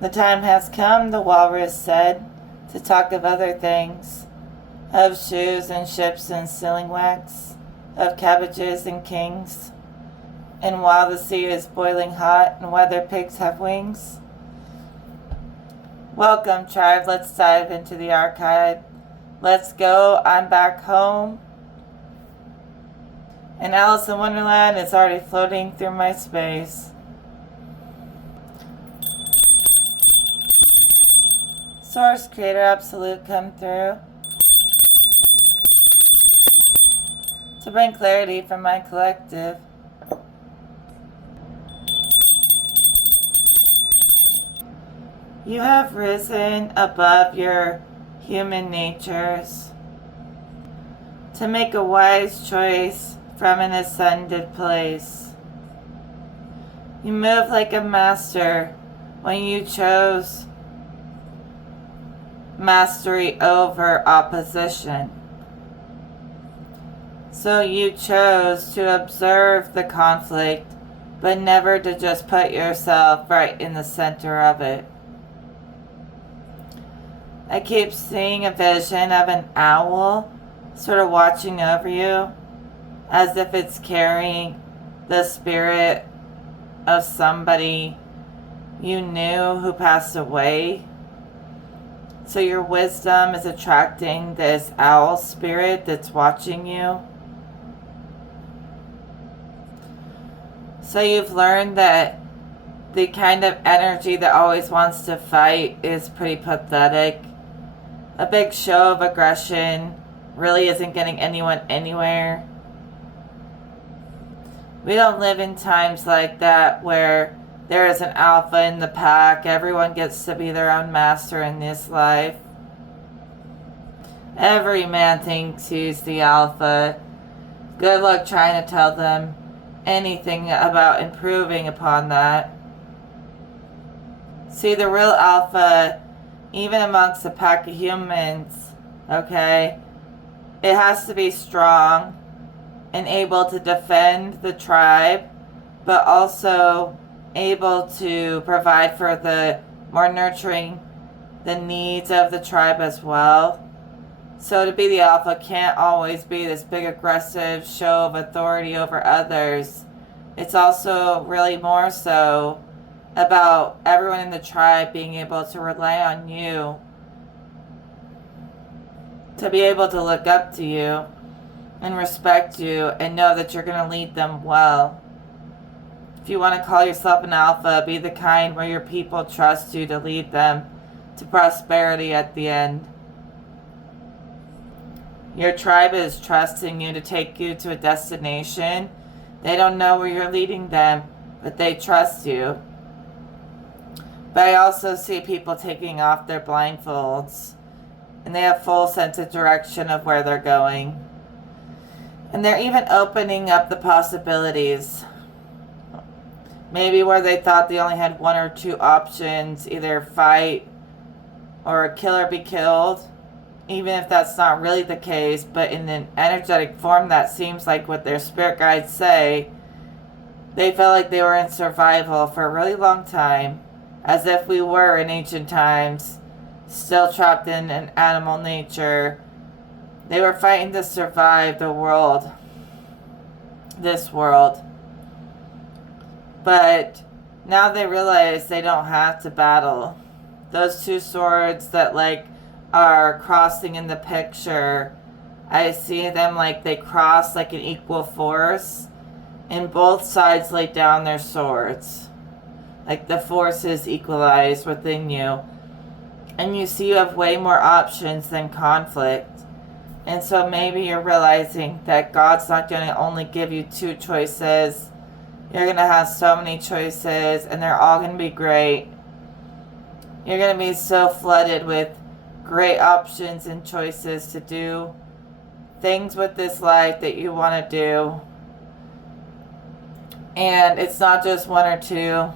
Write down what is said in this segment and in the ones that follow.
The time has come, the walrus said, to talk of other things, of shoes and ships and sealing wax, of cabbages and kings. And while the sea is boiling hot and whether pigs have wings. Welcome, tribe. Let's dive into the archive. Let's go. I'm back home. And Alice in Wonderland is already floating through my space. Source, Creator, Absolute, come through to bring clarity from my collective. You have risen above your human natures to make a wise choice from an ascended place. You move like a master when you chose mastery over opposition. So you chose to observe the conflict, but never to just put yourself right in the center of it. I keep seeing a vision of an owl sort of watching over you as if it's carrying the spirit of somebody you knew who passed away. So your wisdom is attracting this owl spirit that's watching you. So you've learned that the kind of energy that always wants to fight is pretty pathetic. A big show of aggression really isn't getting anyone anywhere. We don't live in times like that where there is an alpha in the pack. Everyone gets to be their own master in this life. Every man thinks he's the alpha. Good luck trying to tell them anything about improving upon that. See, the real alpha, even amongst a pack of humans, okay, it has to be strong and able to defend the tribe, but also able to provide for the more nurturing the needs of the tribe as well. So to be the alpha can't always be this big aggressive show of authority over others. It's also really more so about everyone in the tribe being able to rely on you, to be able to look up to you and respect you and know that you're going to lead them well. If you want to call yourself an alpha, be the kind where your people trust you to lead them to prosperity at the end. Your tribe is trusting you to take you to a destination. They don't know where you're leading them, but they trust you. But I also see people taking off their blindfolds, and they have full sense of direction of where they're going. And they're even opening up the possibilities. Maybe where they thought they only had one or two options, either fight or kill or be killed, even if that's not really the case, but in an energetic form that seems like what their spirit guides say. They felt like they were in survival for a really long time, as if we were in ancient times, still trapped in an animal nature. They were fighting to survive the world, this world. But now they realize they don't have to battle. Those two swords that are crossing in the picture, I see them like they cross like an equal force, and both sides lay down their swords. Like the force is equalized within you. And you see you have way more options than conflict. And so maybe you're realizing that God's not going to only give you two choices. You're going to have so many choices, and they're all going to be great. You're going to be so flooded with great options and choices to do things with this life that you want to do. And it's not just one or two.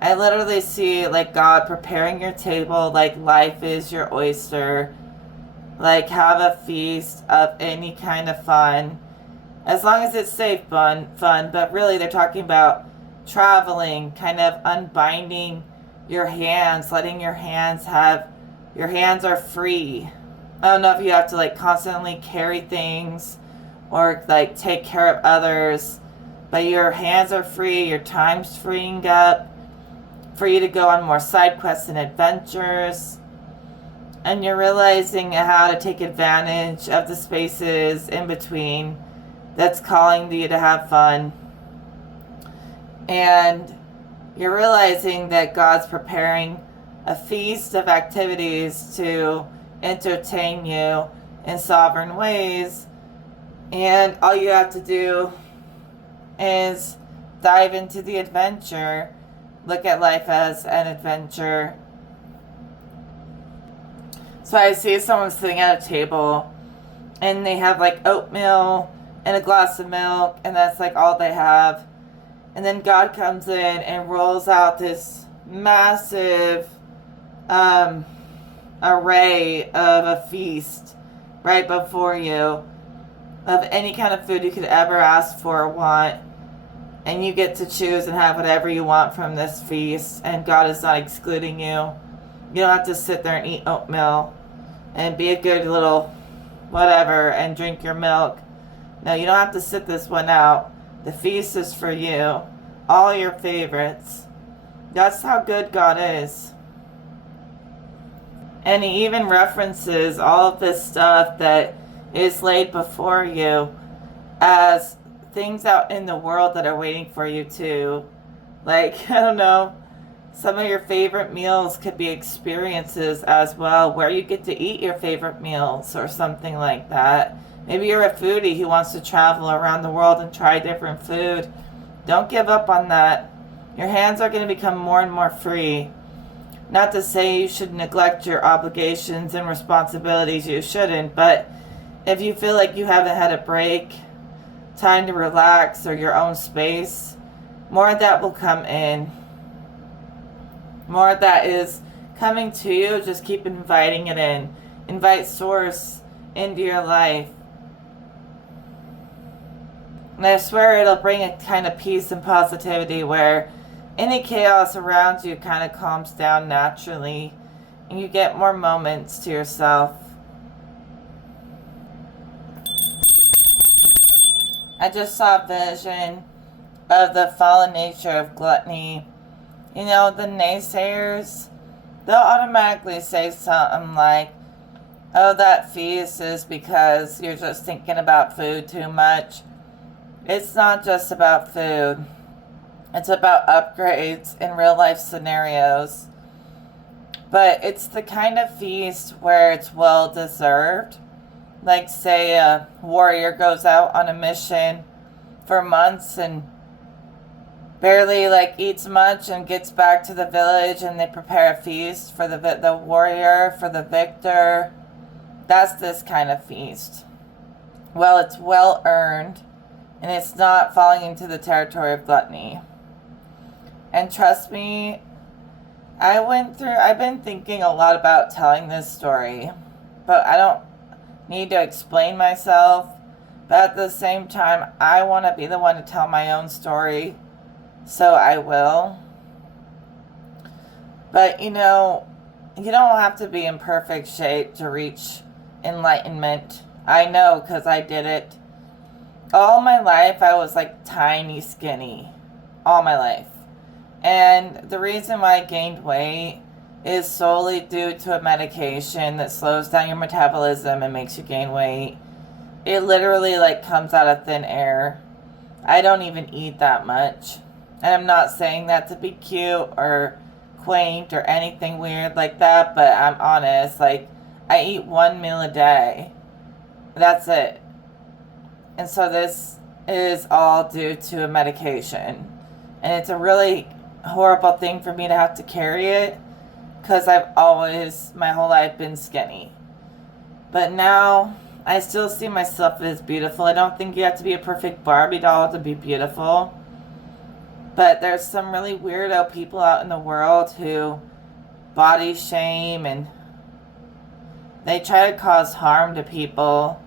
I literally see God preparing your table like life is your oyster. Have a feast of any kind of fun. As long as it's safe fun. But really they're talking about traveling, kind of unbinding your hands, letting your hands are free. I don't know if you have to like constantly carry things or like take care of others, but your hands are free, your time's freeing up for you to go on more side quests and adventures. And you're realizing how to take advantage of the spaces in between that's calling you to have fun. And you're realizing that God's preparing a feast of activities to entertain you in sovereign ways. And all you have to do is dive into the adventure. Look at life as an adventure. So I see someone sitting at a table and they have like oatmeal and a glass of milk, and that's like all they have. And then God comes in and rolls out this massive array of a feast right before you of any kind of food you could ever ask for or want. And you get to choose and have whatever you want from this feast, and God is not excluding you. You don't have to sit there and eat oatmeal and be a good little whatever and drink your milk. No, you don't have to sit this one out. The feast is for you. All your favorites. That's how good God is. And he even references all of this stuff that is laid before you as things out in the world that are waiting for you too. Like, I don't know, some of your favorite meals could be experiences as well, where you get to eat your favorite meals or something like that. Maybe you're a foodie who wants to travel around the world and try different food. Don't give up on that. Your hands are going to become more and more free. Not to say you should neglect your obligations and responsibilities, you shouldn't, but if you feel like you haven't had a break, time to relax, or your own space, more of that will come in. More of that is coming to you. Just keep inviting it in. Invite Source into your life. And I swear it'll bring a kind of peace and positivity where any chaos around you kind of calms down naturally and you get more moments to yourself. I just saw a vision of the fallen nature of gluttony. You know, the naysayers, they'll automatically say something like, oh, that feast is because you're just thinking about food too much. It's not just about food. It's about upgrades in real life scenarios. But it's the kind of feast where it's well deserved. Like, say a warrior goes out on a mission for months and barely eats much and gets back to the village, and they prepare a feast for the warrior, for the victor. That's this kind of feast. Well, it's well earned, and it's not falling into the territory of gluttony. And trust me, I've been thinking a lot about telling this story, but I don't need to explain myself. But at the same time, I want to be the one to tell my own story, so I will. But you know, you don't have to be in perfect shape to reach enlightenment. I know, because I did it. All my life, I was tiny skinny. All my life. And the reason why I gained weight is solely due to a medication that slows down your metabolism and makes you gain weight. It literally comes out of thin air. I don't even eat that much. And I'm not saying that to be cute or quaint or anything weird like that, but I'm honest. I eat one meal a day. That's it. And so this is all due to a medication. And it's a really horrible thing for me to have to carry it, because I've always, my whole life, been skinny. But now, I still see myself as beautiful. I don't think you have to be a perfect Barbie doll to be beautiful. But there's some really weirdo people out in the world who body shame, and they try to cause harm to people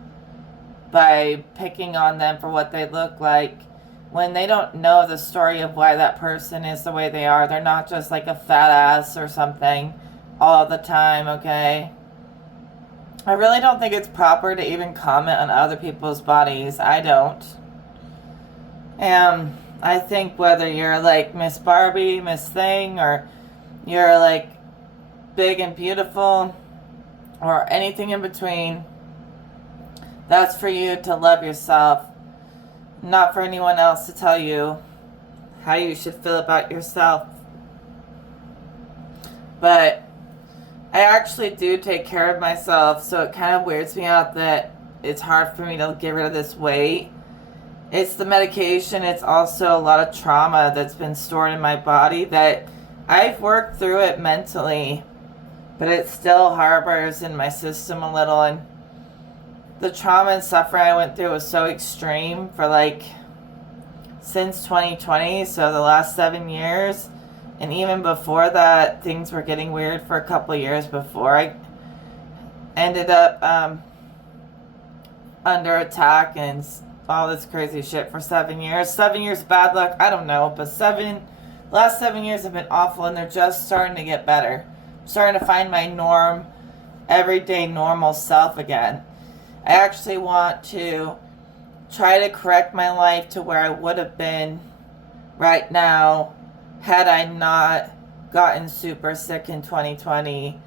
by picking on them for what they look like, when they don't know the story of why that person is the way they are. They're not just like a fat ass or something all the time, okay? I really don't think it's proper to even comment on other people's bodies. I don't. And I think whether you're like Miss Barbie, Miss Thing, or you're like big and beautiful, or anything in between, that's for you to love yourself, not for anyone else to tell you how you should feel about yourself. But I actually do take care of myself, so it kind of weirds me out that it's hard for me to get rid of this weight. It's the medication. It's also a lot of trauma that's been stored in my body that I've worked through it mentally, but it still harbors in my system a little. And the trauma and suffering I went through was so extreme for like since 2020, so the last 7 years. And even before that, things were getting weird for a couple of years before I ended up under attack and all this crazy shit for 7 years. 7 years bad luck, I don't know, but last 7 years have been awful, and they're just starting to get better. I'm starting to find my norm, everyday normal self again. I actually want to try to correct my life to where I would have been right now had I not gotten super sick in 2020.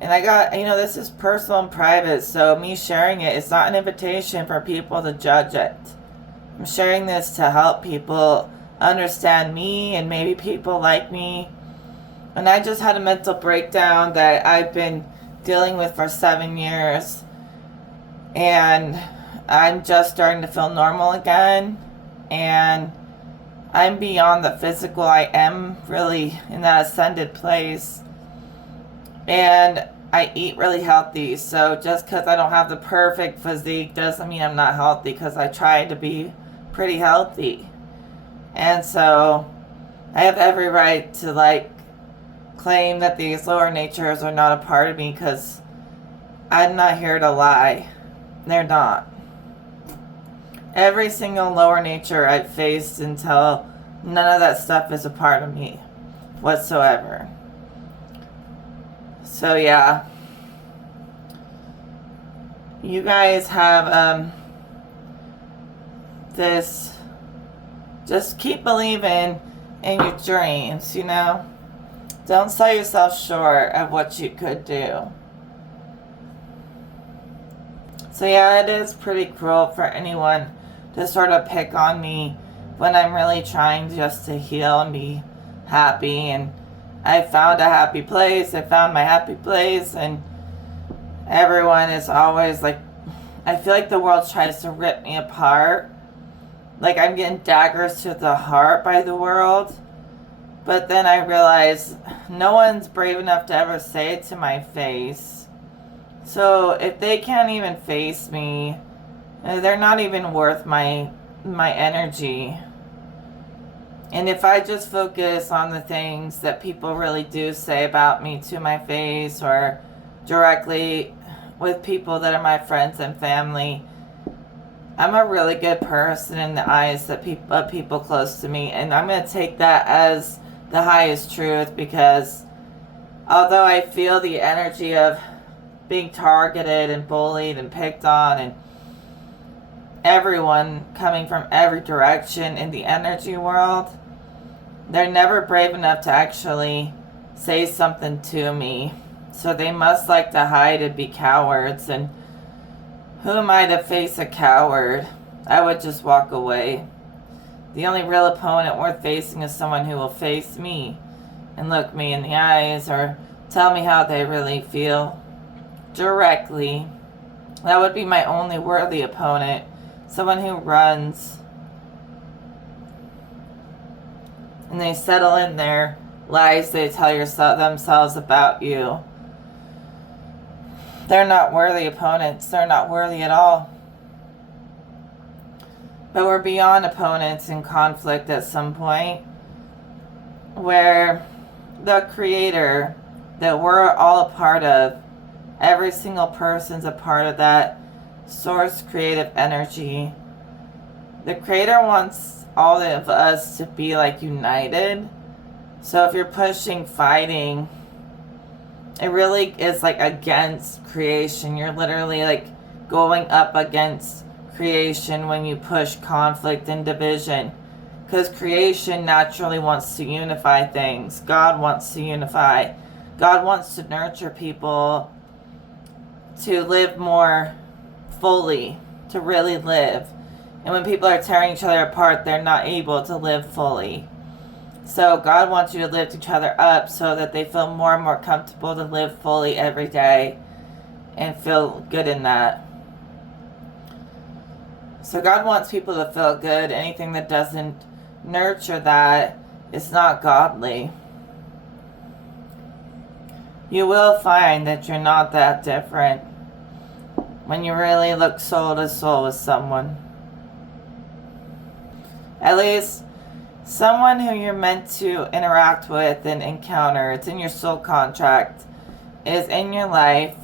And I got, this is personal and private, so me sharing it, it's not an invitation for people to judge it. I'm sharing this to help people understand me and maybe people like me. And I just had a mental breakdown that I've been dealing with for 7 years. And I'm just starting to feel normal again. And I'm beyond the physical. I am really in that ascended place. And I eat really healthy. So just because I don't have the perfect physique doesn't mean I'm not healthy, because I try to be pretty healthy. And so I have every right to claim that these lower natures are not a part of me, because I'm not here to lie. They're not. Every single lower nature I've faced until none of that stuff is a part of me whatsoever. So yeah. You guys have this. Just keep believing in your dreams, Don't sell yourself short of what you could do. So yeah, it is pretty cruel for anyone to sort of pick on me when I'm really trying just to heal and be happy. And I found a happy place. I found my happy place. And everyone is always I feel like the world tries to rip me apart. Like I'm getting daggers to the heart by the world. But then I realize no one's brave enough to ever say it to my face. So if they can't even face me, they're not even worth my energy. And if I just focus on the things that people really do say about me to my face, or directly with people that are my friends and family, I'm a really good person in the eyes of people close to me. And I'm going to take that as the highest truth, because although I feel the energy of being targeted and bullied and picked on, and everyone coming from every direction in the energy world, they're never brave enough to actually say something to me. So they must like to hide and be cowards. And who am I to face a coward? I would just walk away. The only real opponent worth facing is someone who will face me and look me in the eyes, or tell me how they really feel directly. That would be my only worthy opponent. Someone who runs and they settle in their lies they tell themselves about you. They're not worthy opponents. They're not worthy at all. But we're beyond opponents in conflict at some point, where the creator that we're all a part of, every single person's a part of that source creative energy. The creator wants all of us to be like united. So if you're pushing fighting, it really is like against creation. You're literally like going up against creation when you push conflict and division. Because creation naturally wants to unify things. God wants to unify. God wants to nurture people to live more fully, to really live. And when people are tearing each other apart, they're not able to live fully. So God wants you to lift each other up so that they feel more and more comfortable to live fully every day and feel good in that. So God wants people to feel good. Anything that doesn't nurture that is not godly. You will find that you're not that different when you really look soul to soul with someone. At least someone who you're meant to interact with and encounter. It's in your soul contract. Is in your life.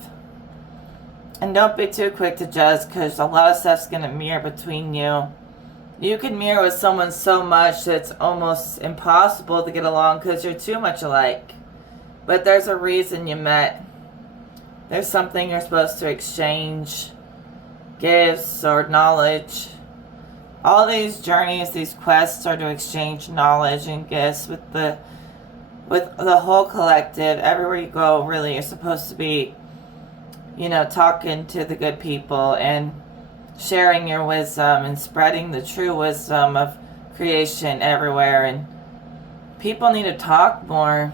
And don't be too quick to judge, because a lot of stuff's going to mirror between you. You can mirror with someone so much that it's almost impossible to get along because you're too much alike. But there's a reason you met. There's something you're supposed to exchange. Gifts or knowledge. All these journeys, these quests are to exchange knowledge and gifts with the whole collective. Everywhere you go, really, you're supposed to be, talking to the good people and sharing your wisdom and spreading the true wisdom of creation everywhere. And people need to talk more.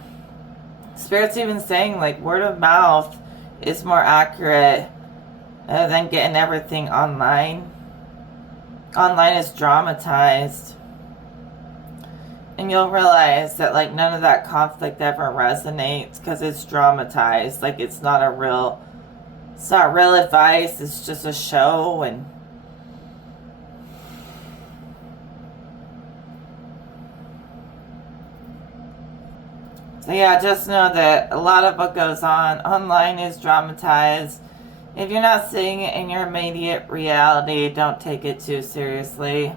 Spirit's even saying, like, word of mouth is more accurate than getting everything online. Online is dramatized. And you'll realize that, like, none of that conflict ever resonates because it's dramatized. Like, it's not real advice. It's just a show. And so yeah, just know that a lot of what goes on online is dramatized. If you're not seeing it in your immediate reality, don't take it too seriously.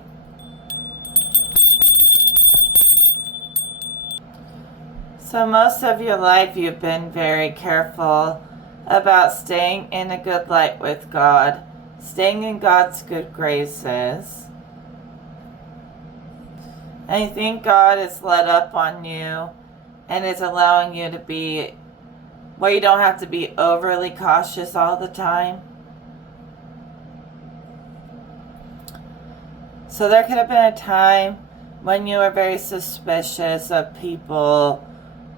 So most of your life you've been very careful about staying in a good light with God, staying in God's good graces. And you think God is let up on you and is allowing you to be where you don't have to be overly cautious all the time. So there could have been a time when you were very suspicious of people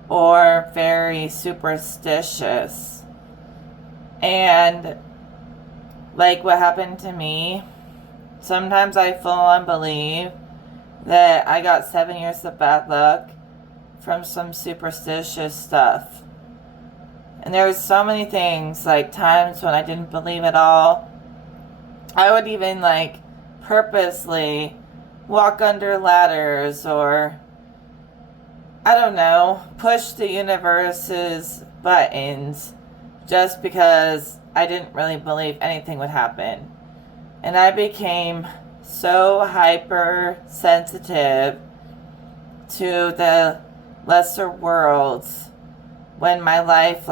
or very superstitious. And like what happened to me, sometimes I full on believe that I got 7 years of bad luck from some superstitious stuff. And there was so many things, like times when I didn't believe at all. I would even purposely walk under ladders or, I don't know, push the universe's buttons just because I didn't really believe anything would happen. And I became so hypersensitive to the lesser worlds when my life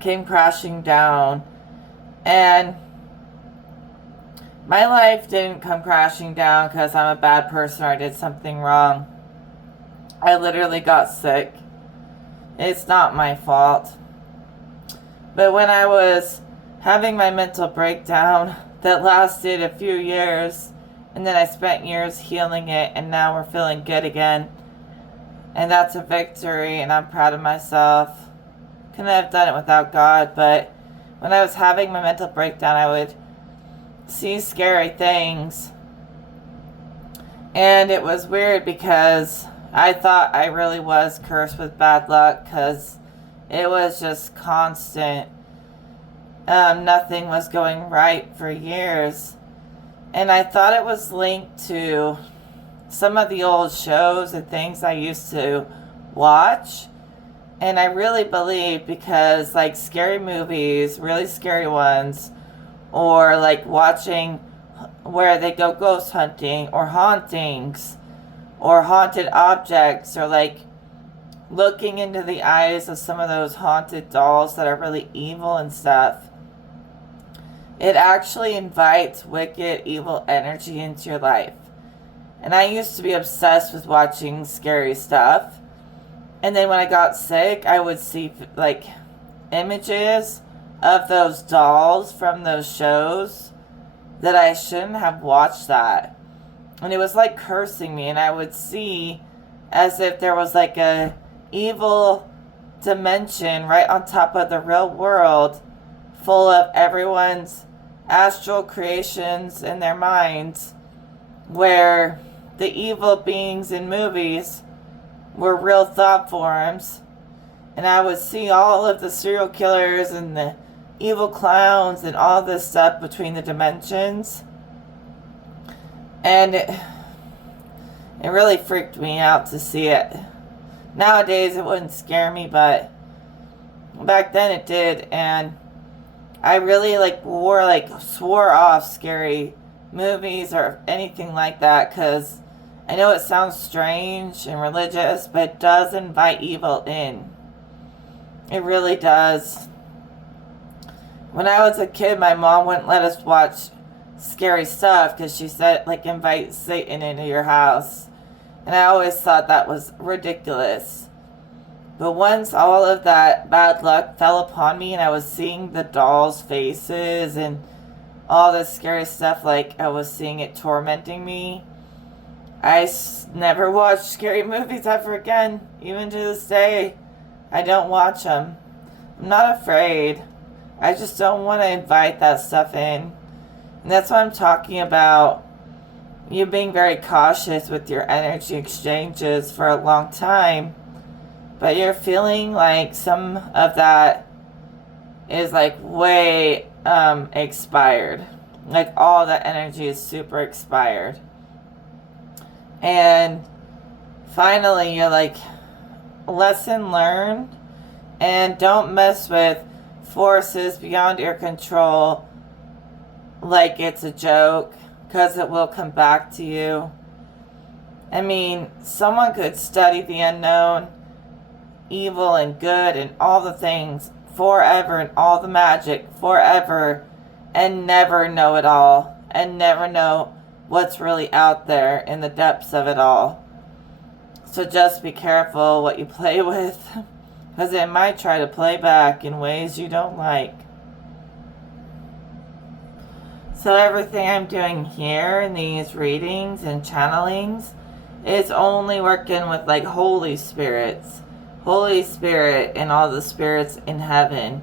came crashing down. And my life didn't come crashing down because I'm a bad person or I did something wrong. I literally got sick. It's not my fault. But when I was having my mental breakdown that lasted a few years, and then I spent years healing it, and now we're feeling good again. And that's a victory, and I'm proud of myself. Couldn't have done it without God, but when I was having my mental breakdown, I would see scary things. And it was weird because I thought I really was cursed with bad luck because it was just constant. Nothing was going right for years. And I thought it was linked to some of the old shows and things I used to watch. And I really believe because scary movies, really scary ones, or watching where they go ghost hunting or hauntings or haunted objects, or like looking into the eyes of some of those haunted dolls that are really evil and stuff. It actually invites wicked, evil energy into your life. And I used to be obsessed with watching scary stuff. And then when I got sick, I would see like images of those dolls from those shows that I shouldn't have watched that. And it was like cursing me, and I would see as if there was like a evil dimension right on top of the real world, full of everyone's astral creations in their minds, where the evil beings in movies were real thought forms. And I would see all of the serial killers and the evil clowns and all this stuff between the dimensions. And it really freaked me out to see it. Nowadays it wouldn't scare me, but back then it did. And I really swore off scary movies or anything like that, because I know it sounds strange and religious, but it does invite evil in. It really does. When I was a kid, my mom wouldn't let us watch scary stuff because she said like invite Satan into your house. And I always thought that was ridiculous. But once all of that bad luck fell upon me and I was seeing the dolls' faces and all this scary stuff, like I was seeing it tormenting me, I never watched scary movies ever again. Even to this day, I don't watch them. I'm not afraid. I just don't want to invite that stuff in. And that's why I'm talking about you being very cautious with your energy exchanges for a long time. But you're feeling like some of that is like way expired. Like all that energy is super expired. And finally you're like, lesson learned. And don't mess with forces beyond your control like it's a joke, because it will come back to you. I mean, someone could study the unknown, evil and good and all the things forever, and all the magic forever, and never know it all, and never know what's really out there in the depths of it all. So just be careful what you play with, because it might try to play back in ways you don't like. So everything I'm doing here in these readings and channelings is only working with like Holy Spirits. Holy Spirit and all the spirits in heaven,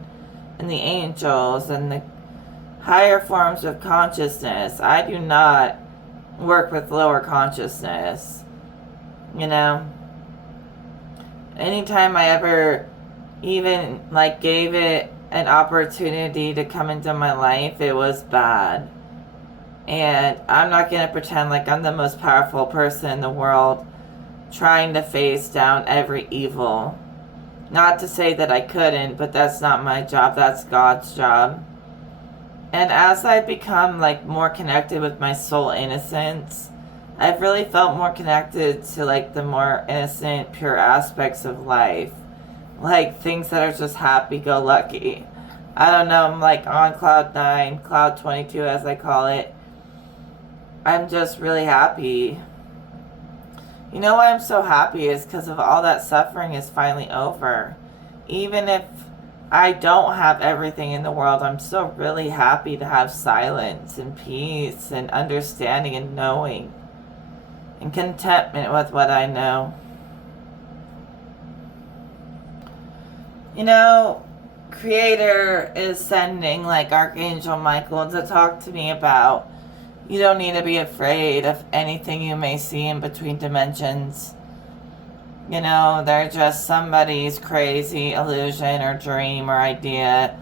and the angels and the higher forms of consciousness. I do not work with lower consciousness. You know? Anytime I ever even like gave it an opportunity to come into my life, it was bad. And I'm not going to pretend like I'm the most powerful person in the world trying to face down every evil. Not to say that I couldn't, but that's not my job. That's God's job. And as I've become like more connected with my soul innocence, I've really felt more connected to like the more innocent, pure aspects of life. Like things that are just happy-go-lucky. I don't know, I'm like on cloud 9, cloud 22 as I call it. I'm just really happy. You know why I'm so happy is because of all that suffering is finally over. Even if I don't have everything in the world, I'm still really happy to have silence and peace and understanding and knowing. And contentment with what I know. You know, Creator is sending like Archangel Michael to talk to me about you don't need to be afraid of anything you may see in between dimensions. You know, they're just somebody's crazy illusion or dream or idea.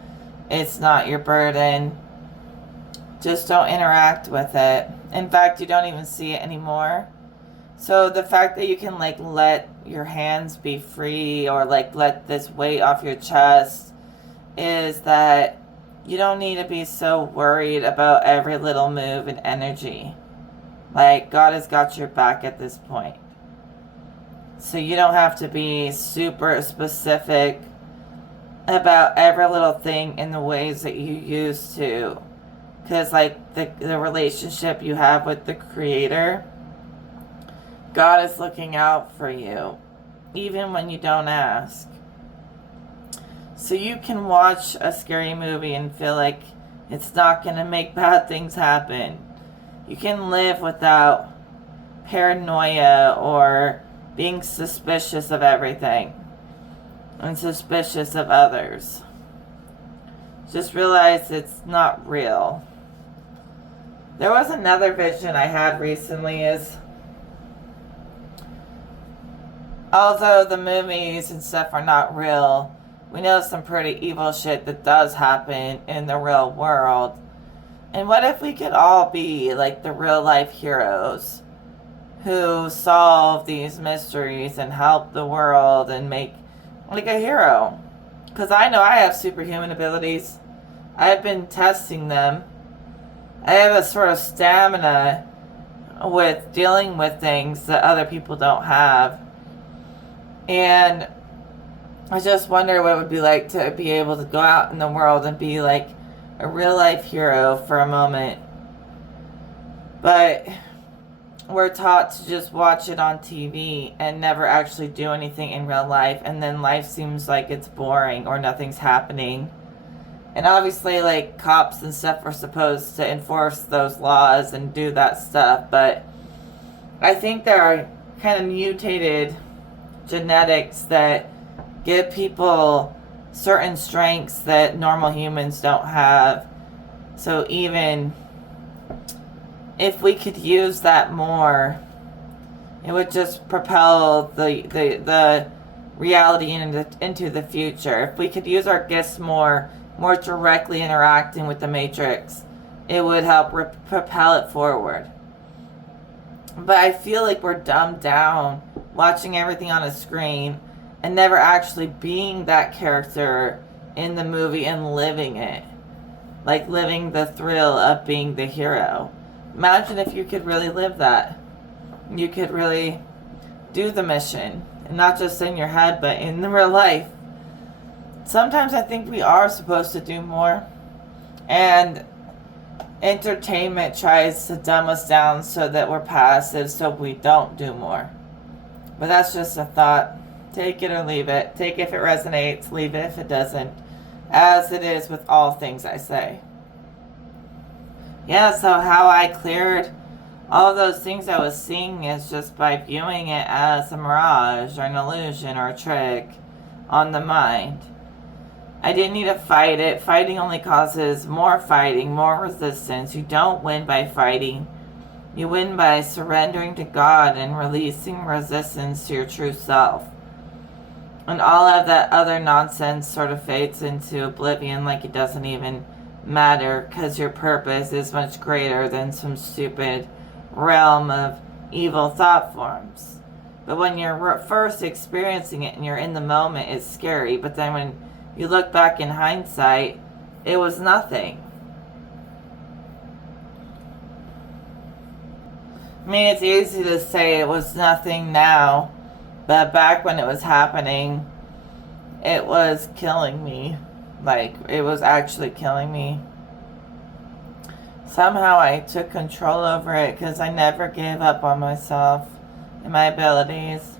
It's not your burden. Just don't interact with it. In fact, you don't even see it anymore. So the fact that you can like let your hands be free or like let this weight off your chest is that You don't need to be so worried about every little move and energy. Like, God has got your back at this point. So you don't have to be super specific about every little thing in the ways that you used to. Because, like, the relationship you have with the Creator, God is looking out for you, even when you don't ask. So you can watch a scary movie and feel like it's not going to make bad things happen. You can live without paranoia or being suspicious of everything and suspicious of others. Just realize it's not real. There was another vision I had recently is, although the movies and stuff are not real, we know some pretty evil shit that does happen in the real world. And what if we could all be like the real life heroes who solve these mysteries and help the world and make like a hero? Because I know I have superhuman abilities. I've been testing them. I have a sort of stamina with dealing with things that other people don't have. And I just wonder what it would be like to be able to go out in the world and be like a real life hero for a moment. But we're taught to just watch it on TV and never actually do anything in real life. And then life seems like it's boring or nothing's happening. And obviously, like, cops and stuff are supposed to enforce those laws and do that stuff. But I think there are kind of mutated genetics that give people certain strengths that normal humans don't have. So even if we could use that more, it would just propel the reality into the future. If we could use our gifts more directly interacting with the Matrix, it would help propel it forward. But I feel like we're dumbed down watching everything on a screen and never actually being that character in the movie and living it. Like living the thrill of being the hero. Imagine if you could really live that. You could really do the mission. And not just in your head, but in the real life. Sometimes I think we are supposed to do more. And entertainment tries to dumb us down so that we're passive, so we don't do more. But that's just a thought. Take it or leave it. Take it if it resonates. Leave it if it doesn't. As it is with all things I say. Yeah, so how I cleared all those things I was seeing is just by viewing it as a mirage or an illusion or a trick on the mind. I didn't need to fight it. Fighting only causes more fighting, more resistance. You don't win by fighting. You win by surrendering to God and releasing resistance to your true self. And all of that other nonsense sort of fades into oblivion, like it doesn't even matter, because your purpose is much greater than some stupid realm of evil thought forms. But when you're first experiencing it and you're in the moment, it's scary. But then when you look back in hindsight, it was nothing. I mean, it's easy to say it was nothing now, but back when it was happening, it was killing me. Like, it was actually killing me. Somehow I took control over it because I never gave up on myself and my abilities.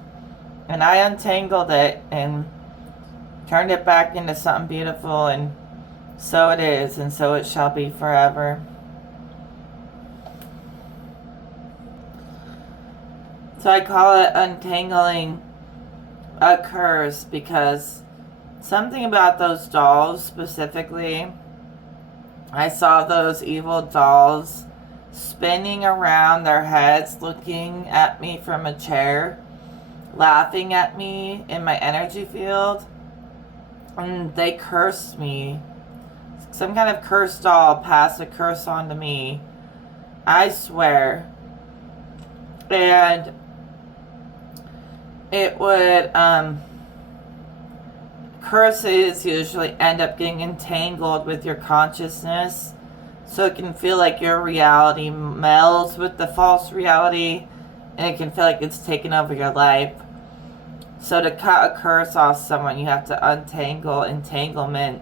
And I untangled it and turned it back into something beautiful, and so it is, and so it shall be forever. So I call it untangling a curse because something about those dolls specifically, I saw those evil dolls spinning around their heads, looking at me from a chair, laughing at me in my energy field, and they cursed me. Some kind of cursed doll passed a curse on to me, I swear. And it would curses usually end up getting entangled with your consciousness. So it can feel like your reality melds with the false reality, and it can feel like it's taken over your life. So to cut a curse off someone, you have to untangle entanglement.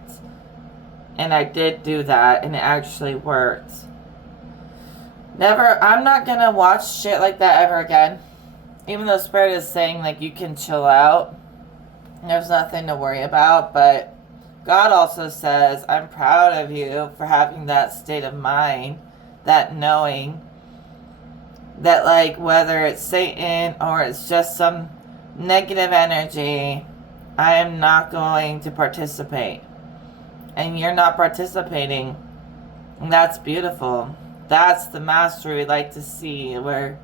And I did do that, and it actually worked. I'm not gonna watch shit like that ever again. Even though Spirit is saying, like, you can chill out. There's nothing to worry about, but God also says, I'm proud of you for having that state of mind, that knowing that, like, whether it's Satan or it's just some negative energy, I am not going to participate. And you're not participating. And that's beautiful. That's the mastery we like to see, where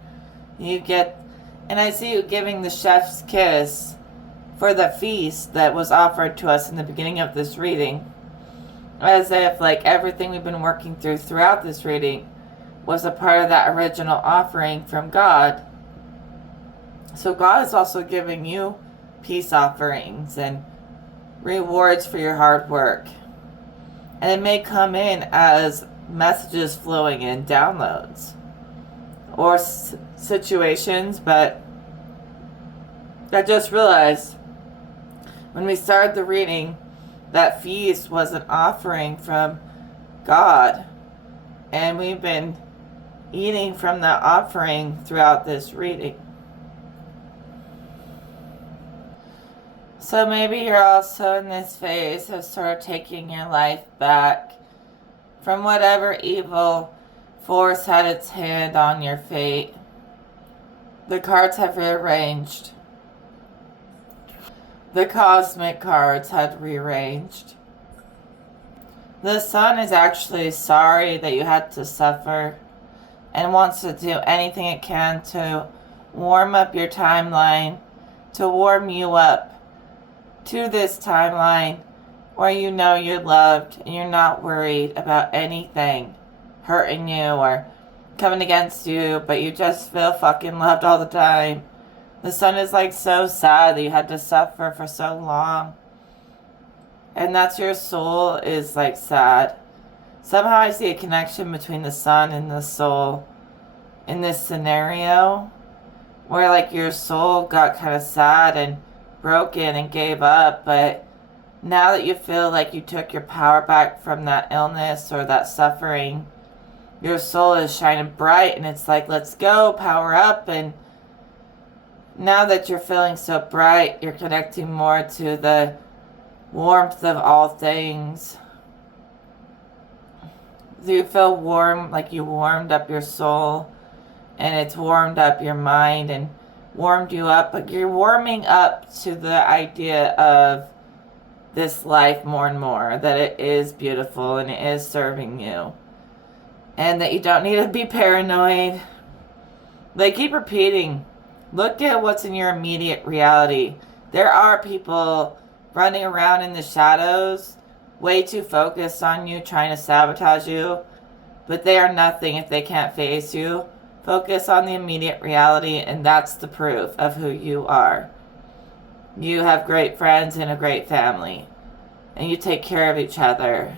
you get, and I see you giving the chef's kiss for the feast that was offered to us in the beginning of this reading. As if, like, everything we've been working throughout this reading was a part of that original offering from God. So God is also giving you peace offerings and rewards for your hard work. And it may come in as messages flowing in, downloads, or situations, but I just realized when we started the reading, that feast was an offering from God. And we've been eating from that offering throughout this reading. So maybe you're also in this phase of sort of taking your life back from whatever evil force had its hand on your fate. The cards have rearranged. The cosmic cards had rearranged. The sun is actually sorry that you had to suffer and wants to do anything it can to warm up your timeline, to warm you up to this timeline where you know you're loved and you're not worried about anything hurting you or coming against you, but you just feel fucking loved all the time. The sun is like so sad that you had to suffer for so long. And that's your soul is like sad. Somehow I see a connection between the sun and the soul in this scenario, where like your soul got kind of sad and broken and gave up, but now that you feel like you took your power back from that illness or that suffering, your soul is shining bright and it's like, let's go, power up. And now that you're feeling so bright, you're connecting more to the warmth of all things. Do you feel warm, like you warmed up your soul and it's warmed up your mind and warmed you up, but you're warming up to the idea of this life more and more, that it is beautiful and it is serving you, and that you don't need to be paranoid. They keep repeating, look at what's in your immediate reality. There are people running around in the shadows, way too focused on you, trying to sabotage you, but they are nothing if they can't face you. Focus on the immediate reality, and that's the proof of who you are. You have great friends and a great family, and you take care of each other,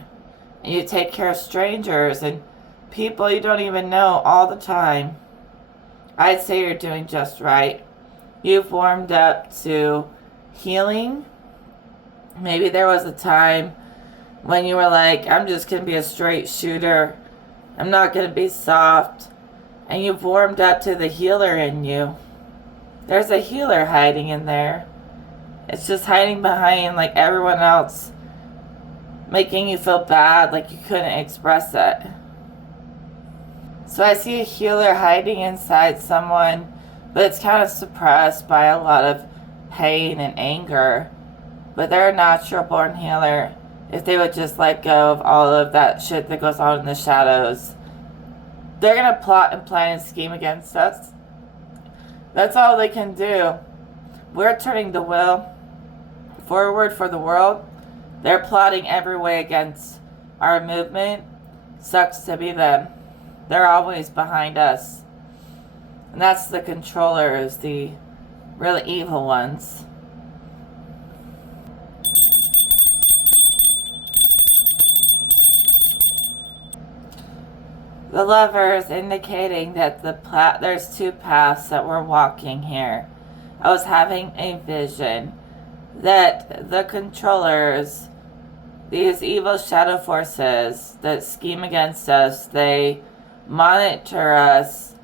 and you take care of strangers and people you don't even know all the time. I'd say you're doing just right. You've warmed up to healing. Maybe there was a time when you were like, I'm just going to be a straight shooter. I'm not going to be soft. And you've warmed up to the healer in you. There's a healer hiding in there. It's just hiding behind like everyone else, making you feel bad, like you couldn't express it. So I see a healer hiding inside someone, but it's kind of suppressed by a lot of pain and anger. But they're a natural born healer if they would just let go of all of that shit that goes on in the shadows. They're going to plot and plan and scheme against us. That's all they can do. We're turning the wheel forward for the world. They're plotting every way against our movement. Sucks to be them. They're always behind us. And that's the controllers, the really evil ones. The lover is indicating that there's two paths that we're walking here. I was having a vision that the controllers, these evil shadow forces that scheme against us, they monitor us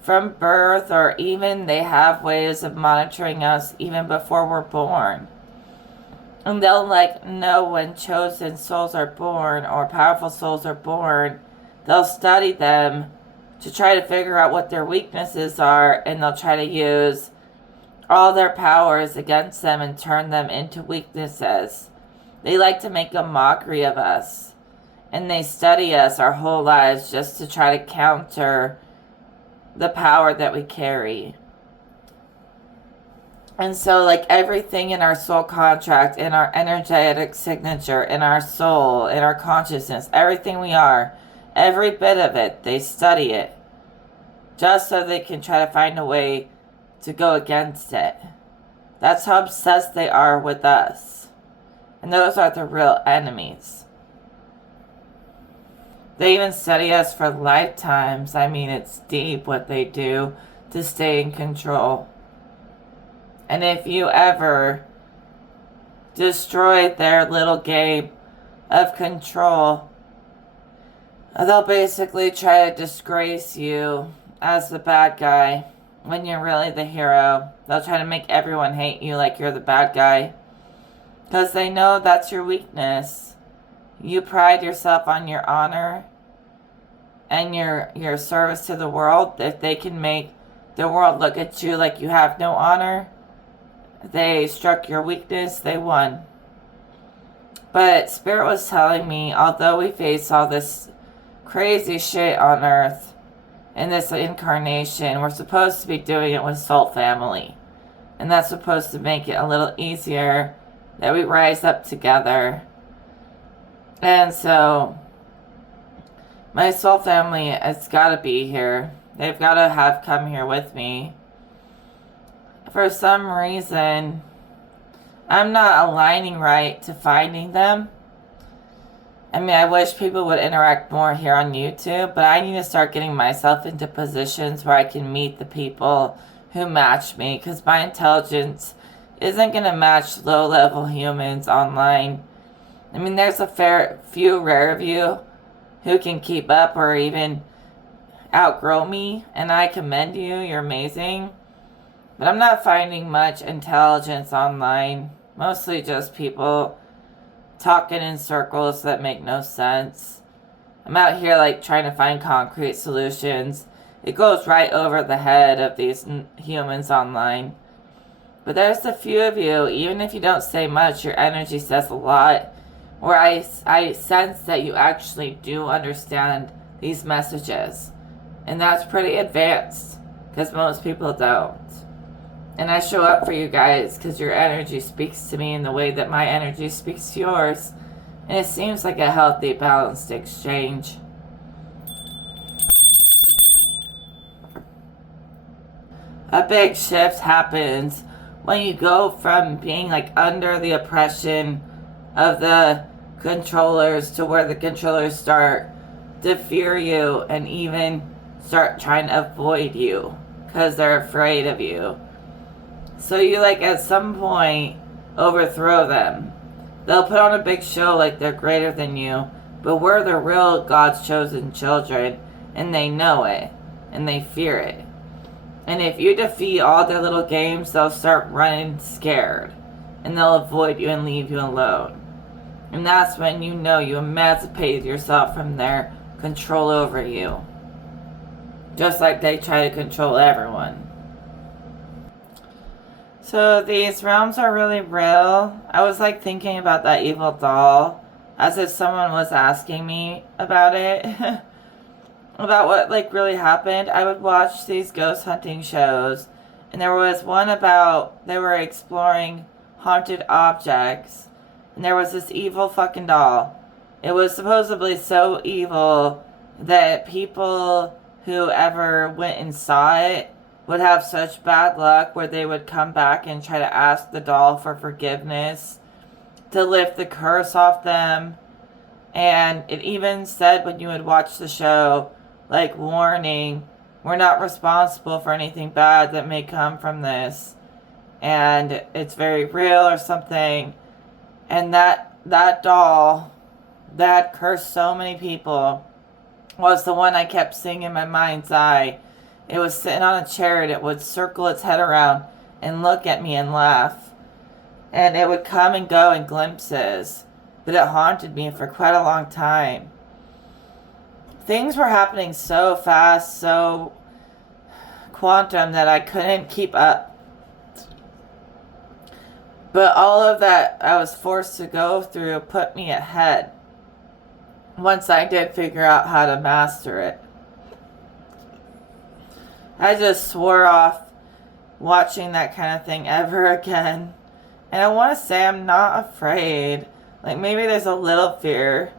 from birth, or even they have ways of monitoring us even before we're born. And they'll know when chosen souls are born or powerful souls are born. They'll study them to try to figure out what their weaknesses are, and they'll try to use all their powers against them and turn them into weaknesses. They like to make a mockery of us, and they study us our whole lives just to try to counter the power that we carry. And so everything in our soul contract, in our energetic signature, in our soul, in our consciousness, everything we are, every bit of it, they study it just so they can try to find a way to go against it. That's how obsessed they are with us. And those are the real enemies. They even study us for lifetimes. I mean, it's deep what they do to stay in control. And if you ever destroy their little game of control, they'll basically try to disgrace you as the bad guy when you're really the hero. They'll try to make everyone hate you like you're the bad guy, because they know that's your weakness. You pride yourself on your honor and your service to the world. If they can make the world look at you like you have no honor, they struck your weakness, they won. But Spirit was telling me, although we face all this crazy shit on Earth in this incarnation, we're supposed to be doing it with Soul Family. And that's supposed to make it a little easier that we rise up together. And so my Soul Family has got to be here. They've got to have come here with me. For some reason, I'm not aligning right to finding them. I mean, I wish people would interact more here on YouTube, but I need to start getting myself into positions where I can meet the people who match me, because my intelligence isn't going to match low-level humans online. I mean, there's a few rare of you who can keep up or even outgrow me, and I commend you. You're amazing. But I'm not finding much intelligence online. Mostly just people talking in circles that make no sense. I'm out here trying to find concrete solutions. It goes right over the head of these humans online. But there's a few of you, even if you don't say much, your energy says a lot. Where I sense that you actually do understand these messages. And that's pretty advanced, because most people don't. And I show up for you guys because your energy speaks to me in the way that my energy speaks to yours. And it seems like a healthy, balanced exchange. A big shift happens when you go from being under the oppression of the controllers to where the controllers start to fear you and even start trying to avoid you because they're afraid of you. So you at some point overthrow them. They'll put on a big show like they're greater than you, but we're the real God's chosen children, and they know it, and they fear it. And if you defeat all their little games, they'll start running scared, and they'll avoid you and leave you alone. And that's when you know you emancipated yourself from their control over you. Just like they try to control everyone. So these realms are really real. I was thinking about that evil doll as if someone was asking me about it. About what really happened. I would watch these ghost hunting shows, and there was one about they were exploring haunted objects, and there was this evil fucking doll. It was supposedly so evil that people who ever went and saw it would have such bad luck, where they would come back and try to ask the doll for forgiveness to lift the curse off them. And it even said when you would watch the show like warning, we're not responsible for anything bad that may come from this, and it's very real or something. And that doll that cursed so many people was the one I kept seeing in my mind's eye. It was sitting on a chair and it would circle its head around and look at me and laugh. And it would come and go in glimpses, but it haunted me for quite a long time. Things were happening so fast, so quantum, that I couldn't keep up. But all of that I was forced to go through put me ahead once I did figure out how to master it. I just swore off watching that kind of thing ever again. And I want to say I'm not afraid. Like, maybe there's a little fear,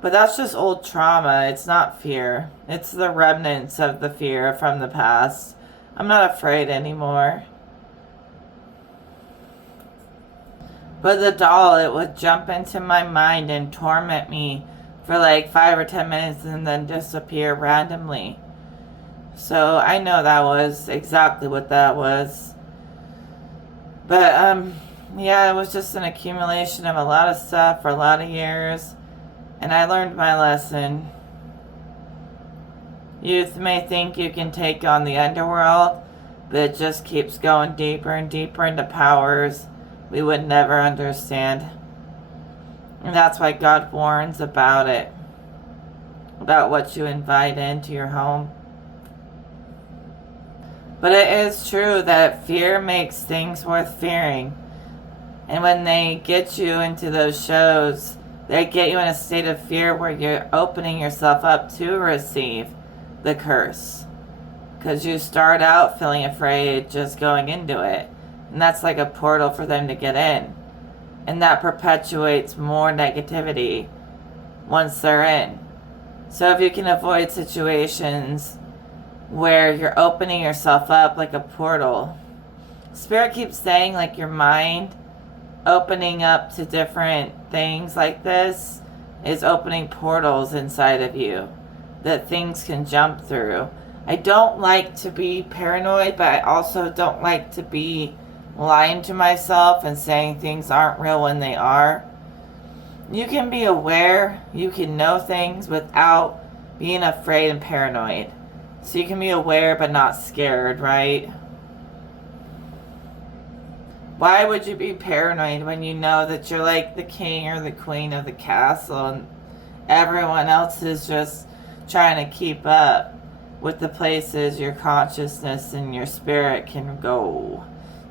but that's just old trauma. It's not fear. It's the remnants of the fear from the past. I'm not afraid anymore. But the doll, it would jump into my mind and torment me for like 5 or 10 minutes and then disappear randomly. So I know that was exactly what that was. But yeah, it was just an accumulation of a lot of stuff for a lot of years. And I learned my lesson. Youth may think you can take on the underworld, but it just keeps going deeper and deeper into powers we would never understand. And that's why God warns about it. About what you invite into your home. But it is true that fear makes things worth fearing. And when they get you into those shows, they get you in a state of fear where you're opening yourself up to receive the curse. Because you start out feeling afraid just going into it. And that's like a portal for them to get in. And that perpetuates more negativity once they're in. So if you can avoid situations where you're opening yourself up like a portal, Spirit keeps saying like your mind opening up to different things like this is opening portals inside of you that things can jump through. I don't like to be paranoid, but I also don't like to be lying to myself and saying things aren't real when they are. You can be aware, you can know things without being afraid and paranoid. So you can be aware but not scared, right? Why would you be paranoid when you know that you're like the king or the queen of the castle and everyone else is just trying to keep up with the places your consciousness and your spirit can go?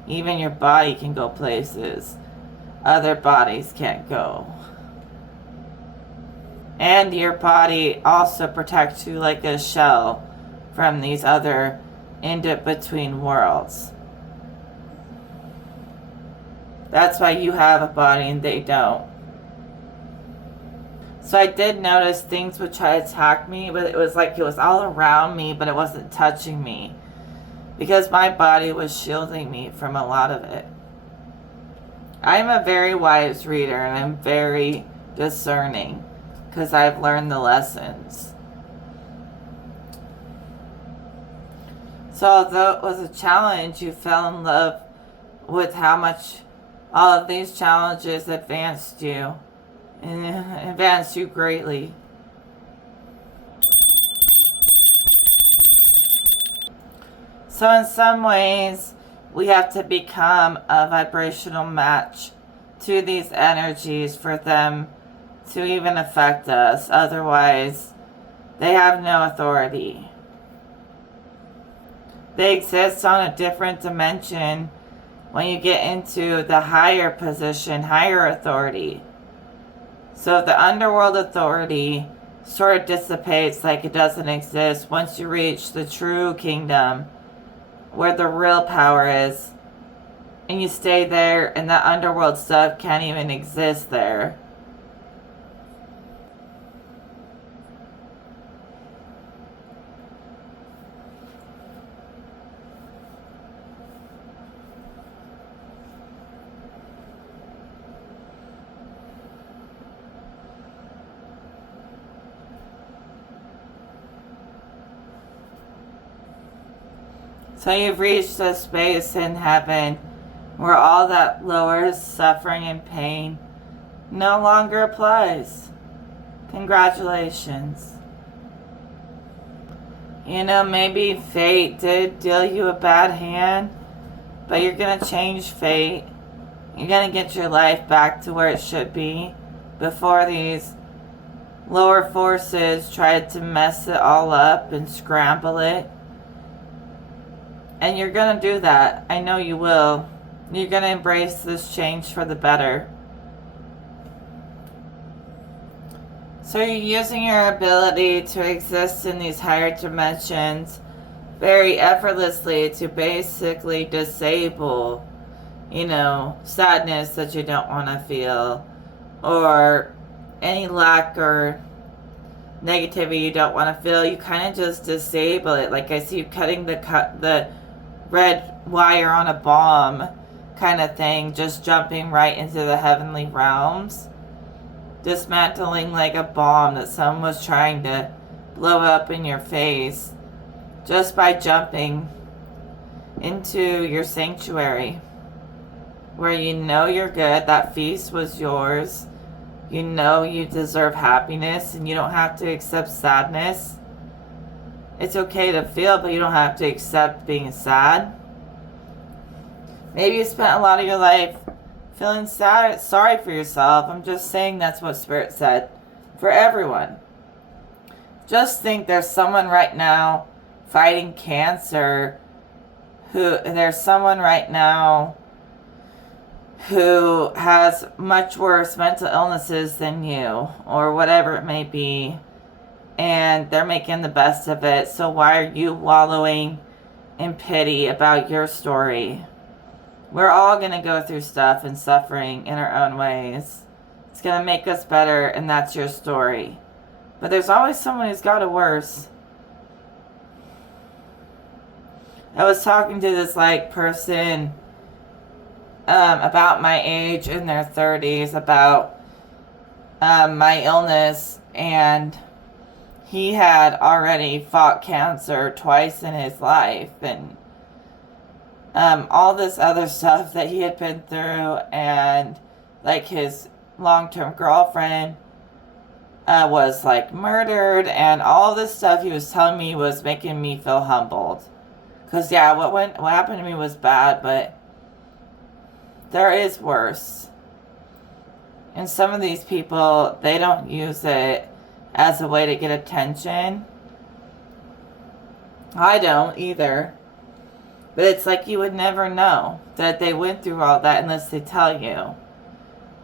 Even your body can go places other bodies can't go. And your body also protects you like a shell from these other in-between worlds. That's why you have a body and they don't. So I did notice things would try to attack me, but it was like it was all around me, but it wasn't touching me. Because my body was shielding me from a lot of it. I'm a very wise reader and I'm very discerning because I've learned the lessons. So although it was a challenge, you fell in love with how much all of these challenges advanced you. And advanced you greatly. So in some ways, we have to become a vibrational match to these energies for them to even affect us. Otherwise, they have no authority. They exist on a different dimension when you get into the higher position, higher authority. So the underworld authority sort of dissipates like it doesn't exist once you reach the true kingdom where the real power is. And you stay there and the underworld stuff can't even exist there. So you've reached a space in heaven where all that lower suffering and pain no longer applies. Congratulations. You know, maybe fate did deal you a bad hand, but you're going to change fate. You're going to get your life back to where it should be before these lower forces tried to mess it all up and scramble it. And you're going to do that. I know you will. You're going to embrace this change for the better. So you're using your ability to exist in these higher dimensions very effortlessly to basically disable, you know, sadness that you don't want to feel, or any lack or negativity you don't want to feel. You kind of just disable it. Like I see you cutting the red wire on a bomb kind of thing, just jumping right into the heavenly realms. Dismantling like a bomb that someone was trying to blow up in your face just by jumping into your sanctuary where you know you're good. That feast was yours. You know you deserve happiness and you don't have to accept sadness. It's okay to feel, but you don't have to accept being sad. Maybe you spent a lot of your life feeling sad, sorry for yourself. I'm just saying that's what Spirit said for everyone. Just think there's someone right now fighting cancer there's someone right now who has much worse mental illnesses than you, or whatever it may be, and they're making the best of it. So why are you wallowing in pity about your story? We're all going to go through stuff and suffering in our own ways. It's going to make us better, and that's your story. But there's always someone who's got it worse. I was talking to this person about my age, in their 30s, about my illness, and he had already fought cancer twice in his life, and all this other stuff that he had been through, and his long-term girlfriend was murdered, and all this stuff he was telling me was making me feel humbled. Because yeah, what happened to me was bad, but there is worse. And some of these people, they don't use it as a way to get attention. I don't either. But it's you would never know that they went through all that unless they tell you.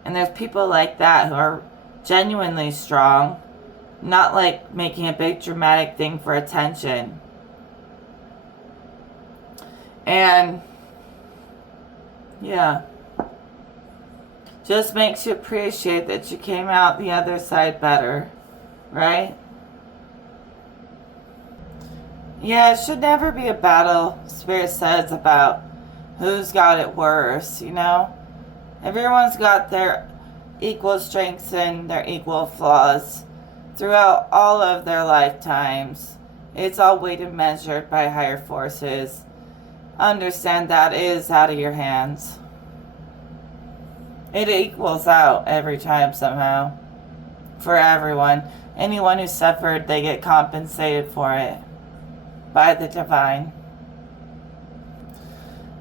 And there's people like that who are genuinely strong, not making a big dramatic thing for attention. And yeah, just makes you appreciate that you came out the other side better, right? Yeah, it should never be a battle, Spirit says, about who's got it worse, you know? Everyone's got their equal strengths and their equal flaws throughout all of their lifetimes. It's all weighted and measured by higher forces. Understand that is out of your hands. It equals out every time somehow. For everyone. Anyone who suffered, they get compensated for it by the divine.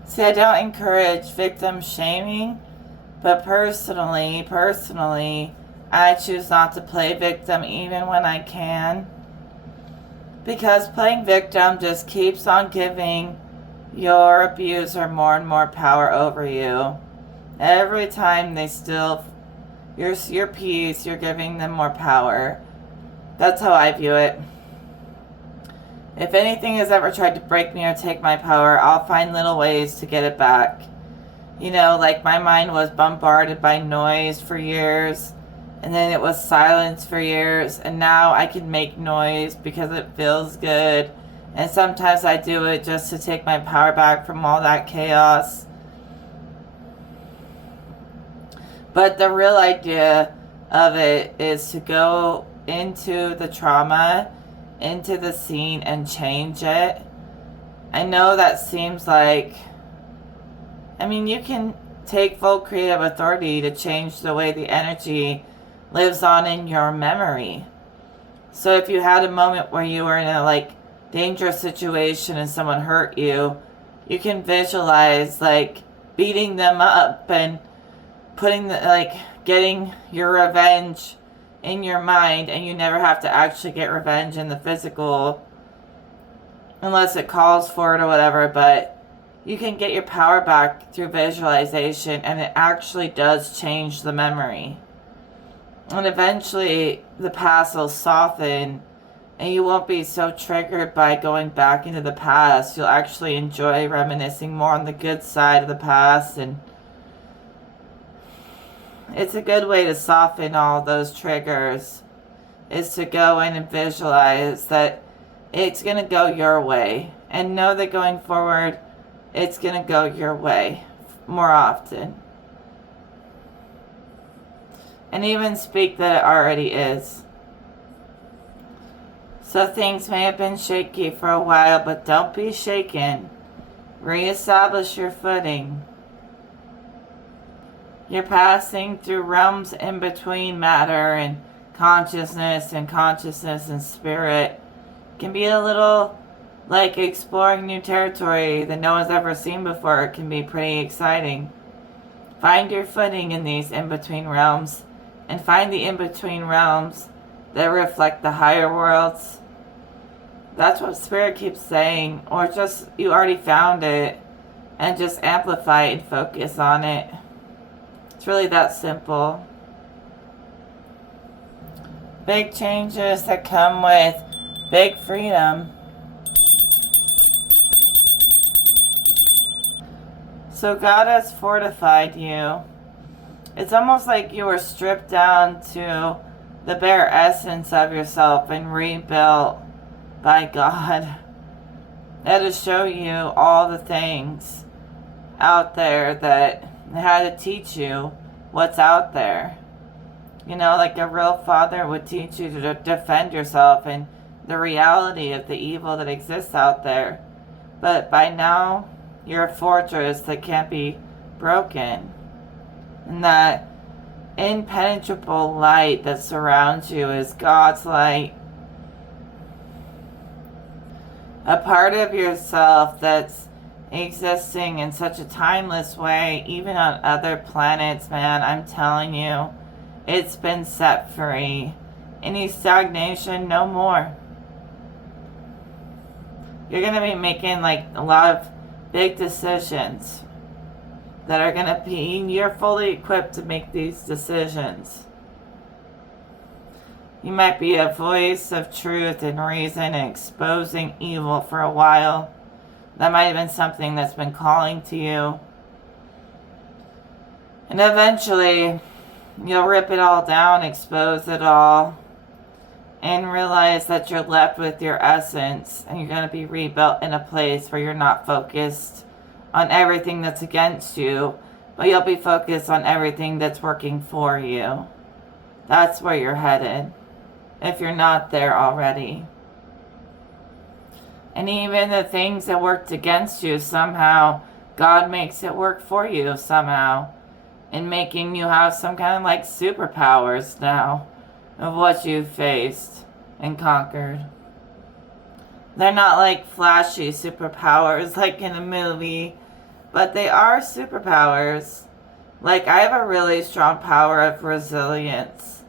See, I don't encourage victim shaming, but personally, I choose not to play victim even when I can. Because playing victim just keeps on giving your abuser more and more power over you. Every time they steal your peace, you're giving them more power. That's how I view it. If anything has ever tried to break me or take my power, I'll find little ways to get it back. You know, my mind was bombarded by noise for years, and then it was silence for years, and now I can make noise because it feels good. And sometimes I do it just to take my power back from all that chaos. But the real idea of it is to go into the trauma, into the scene, and change it. I know that seems like, I mean, you can take full creative authority to change the way the energy lives on in your memory. So if you had a moment where you were in a like dangerous situation and someone hurt you, you can visualize like beating them up and putting the, like getting your revenge in your mind, and you never have to actually get revenge in the physical unless it calls for it or whatever, but you can get your power back through visualization, and it actually does change the memory. And eventually the past will soften and you won't be so triggered by going back into the past. You'll actually enjoy reminiscing more on the good side of the past, and it's a good way to soften all those triggers, is to go in and visualize that it's going to go your way, and know that going forward it's going to go your way more often. And even speak that it already is. So things may have been shaky for a while, but don't be shaken. Reestablish your footing. You're passing through realms in between matter and consciousness and spirit. It can be a little like exploring new territory that no one's ever seen before. It can be pretty exciting. Find your footing in these in-between realms, and find the in-between realms that reflect the higher worlds. That's what Spirit keeps saying. Or just, you already found it, and just amplify it and focus on it. It's really that simple. Big changes that come with big freedom. So God has fortified you. It's almost like you were stripped down to the bare essence of yourself and rebuilt by God. That to show you all the things out there that how to teach you what's out there. You know, like a real father would teach you to defend yourself and the reality of the evil that exists out there. But by now, you're a fortress that can't be broken. And that impenetrable light that surrounds you is God's light. A part of yourself that's existing in such a timeless way, even on other planets, man, I'm telling you, it's been set free. Any stagnation, no more. You're going to be making like a lot of big decisions that are going to be, you're fully equipped to make these decisions. You might be a voice of truth and reason and exposing evil for a while. That might have been something that's been calling to you. And eventually, you'll rip it all down, expose it all, and realize that you're left with your essence, and you're going to be rebuilt in a place where you're not focused on everything that's against you, but you'll be focused on everything that's working for you. That's where you're headed, if you're not there already. And even the things that worked against you, somehow God makes it work for you somehow, in making you have some kind of like superpowers now of what you've faced and conquered. They're not like flashy superpowers like in a movie, but they are superpowers. Like, I have a really strong power of resilience.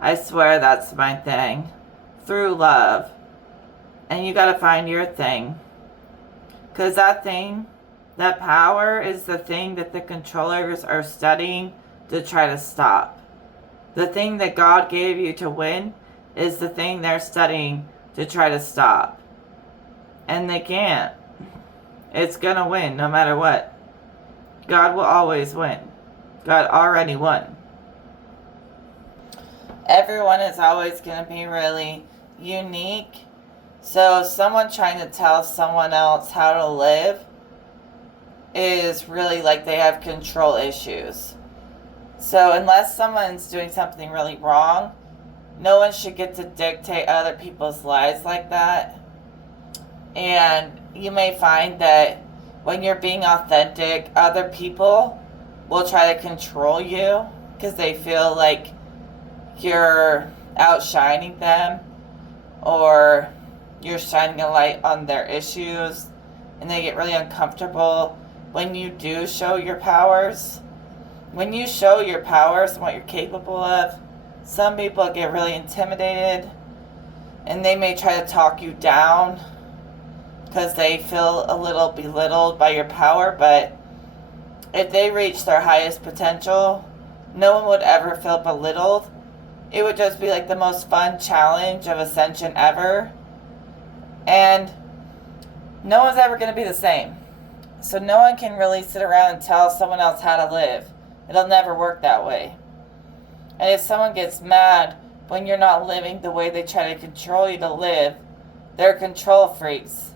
I swear that's my thing. Through love. And you gotta find your thing. Because that thing, that power is the thing that the controllers are studying to try to stop. The thing that God gave you to win is the thing they're studying to try to stop. And they can't. It's gonna win no matter what. God will always win. God already won. Everyone is always gonna be really unique. So someone trying to tell someone else how to live is really like they have control issues. So unless someone's doing something really wrong, no one should get to dictate other people's lives like that. And you may find that when you're being authentic, other people will try to control you because they feel like you're outshining them or you're shining a light on their issues, and they get really uncomfortable when you do show your powers. When you show your powers and what you're capable of, some people get really intimidated and they may try to talk you down because they feel a little belittled by your power. But if they reach their highest potential, no one would ever feel belittled. It would just be like the most fun challenge of ascension ever. And no one's ever going to be the same. So no one can really sit around and tell someone else how to live. It'll never work that way. And if someone gets mad when you're not living the way they try to control you to live, they're control freaks.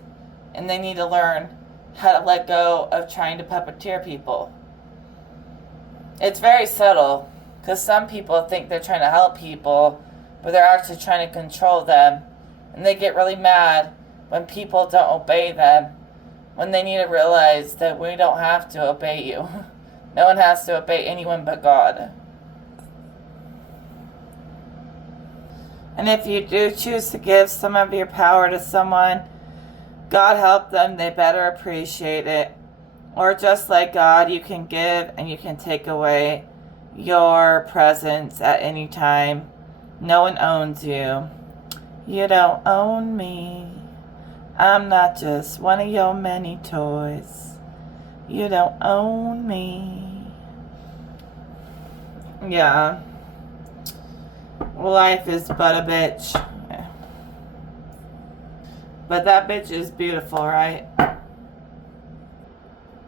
And they need to learn how to let go of trying to puppeteer people. It's very subtle, because some people think they're trying to help people, but they're actually trying to control them. And they get really mad when people don't obey them, when they need to realize that we don't have to obey you. No one has to obey anyone but God. And if you do choose to give some of your power to someone, God help them, they better appreciate it. Or just like God, you can give and you can take away your presence at any time. No one owns you. You don't own me. I'm not just one of your many toys. You don't own me. Yeah. Life is but a bitch. But that bitch is beautiful, right?